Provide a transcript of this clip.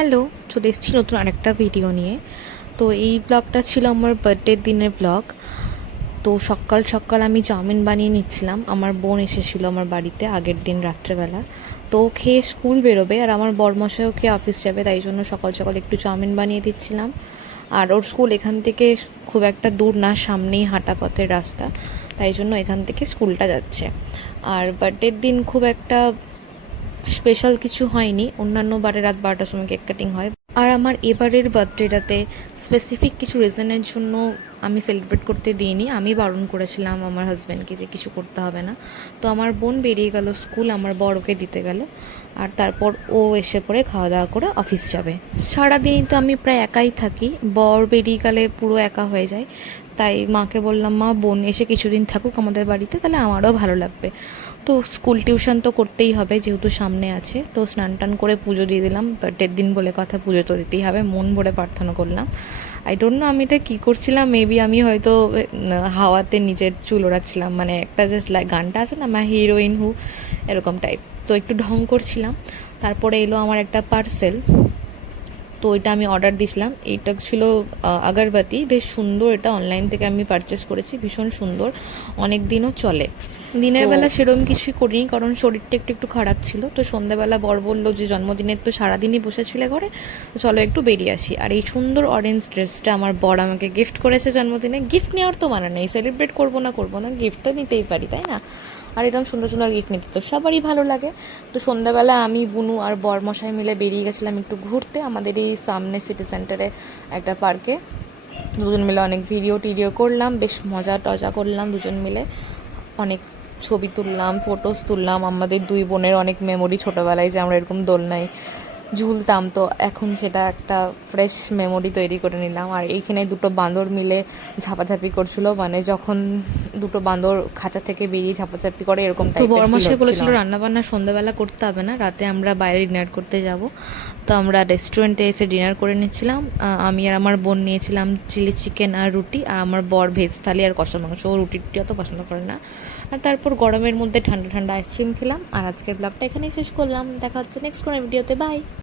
Hello, চলে এসেছি নতুন আরেকটা ভিডিও নিয়ে। তো এই ব্লগটা ছিল আমার বার্থডের দিনের ব্লগ। তো সকাল সকাল আমি চাউমিন বানিয়ে নিচ্ছিলাম। আমার বোন এসেছিলো আমার বাড়িতে আগের দিন রাত্রেবেলা। তো ও খেয়ে স্কুল বেরোবে আর আমার বরমশাইও খেয়ে অফিস যাবে, তাই জন্য সকাল সকাল একটু চাউমিন বানিয়ে দিচ্ছিলাম। আর ওর স্কুল এখান থেকে খুব একটা দূর না, সামনেই হাঁটা পথের রাস্তা, তাই জন্য এখান থেকে স্কুলটা যাচ্ছে। আর বার্থডের দিন খুব একটা স্পেশাল কিছু হয়নি, অন্যান্য বারে রাত 12টার সময় কেক কাটিং হয়। আর আমার এবারের বার্থডেটাতে স্পেসিফিক কিছু রিজনের জন্য আমি সেলিব্রেট করতে দিইনি। আমি বারণ করেছিলাম আমার হাজব্যান্ডকে যে কিছু করতে হবে না। তো আমার বোন বেরিয়ে গেল স্কুল, আমার বড়কে দিতে গেল, আর তারপর ও এসে পড়ে খাওয়া দাওয়া করে অফিস যাবে। সারাদিনই তো আমি প্রায় একাই থাকি, বর বেরিয়ে গেলে পুরো একা হয়ে যায়। তাই মাকে বললাম, মা বোন এসে কিছুদিন থাকুক আমাদের বাড়িতে, তাহলে আমারও ভালো লাগবে। তো স্কুল টিউশন তো করতেই হবে যেহেতু সামনে আছে। তো স্নান টান করে পুজো দিয়ে দিলাম, বার্থডের দিন বলে কথা, পুজো তো দিতেই হবে, মন ভরে প্রার্থনা করলাম। আই ডোন্ট নো আমি এটা কী করছিলাম, মেবি আমি হয়তো হাওয়াতে নিজের চুল ওড়াচ্ছিলাম, মানে একটা জাস্ট গানটা আছে না, মা হিরোইন হু, এরকম টাইপ। তো একটু ঢং করছিলাম। তারপরে এলো আমার একটা পার্সেল, তো এটা আমি অর্ডার দিয়েছিলাম। এইটা ছিল আগরবাতি, বেশ সুন্দর। এটা অনলাইন থেকে আমি পারচেস করেছি, ভীষণ সুন্দর, অনেক দিনও চলে। দিনের বেলা সেরকম কিছুই করিনি, কারণ শরীরটা একটু একটু খারাপ ছিল। তো সন্ধ্যাবেলা বর বললো যে জন্মদিনের তো সারাদিনই বসেছিলে ঘরে, তো চলো একটু বেরিয়ে আসি। আর এই সুন্দর অরেঞ্জ ড্রেসটা আমার বর আমাকে গিফট করেছে জন্মদিনে। গিফট নেওয়ার তো মানে নেই, সেলিব্রেট করবো না, গিফট তো নিতেই পারি, তাই না? আর এরকম সুন্দর সুন্দর গিফট নিতে তো সবারই ভালো লাগে। তো সন্ধ্যাবেলা আমি, বুনু আর বরমশাই মিলে বেরিয়ে গেছিলাম একটু ঘুরতে আমাদের এই সামনে সিটি সেন্টারে একটা পার্কে। দুজন মিলে অনেক ভিডিও টিডিও করলাম, বেশ মজা টজা করলাম দুজন মিলে, অনেক ছবি তুললাম, ফটোস তুললাম। আমাদের দুই বোনের অনেক মেমোরি, ছোটোবেলায় যে আমরা এরকম দোলনায় ঝুলতাম, তো এখন সেটা একটা ফ্রেশ মেমোরি তৈরি করে নিলাম। আর এইখানে দুটো বাঁদর মিলে ঝাপাঝাপি করছিল, মানে যখন দুটো বাঁদর খাঁচা থেকে বেরিয়ে ঝাপাঝাপি করে এরকম টাইপের। তো বরমাসে বলেছিল রান্নাবান্না সন্ধ্যাবেলা করতে হবে না, রাতে আমরা বাইরে ডিনার করতে যাব। তো আমরা রেস্টুরেন্টে এসে ডিনার করে নিচ্ছিলাম। আমি আর আমার বোন নিয়েছিলাম চিলি চিকেন আর রুটি, আর আমার বর ভেজ থালি আর কষা মাংস, ও রুটি টুটি অত পছন্দ করে না। আর তারপর গরমের মধ্যে ঠান্ডা ঠান্ডা আইসক্রিম খেলাম। আর আজকের ব্লগটা এখানেই শেষ করলাম, দেখা হচ্ছে নেক্সট কোনো ভিডিওতে, বাই।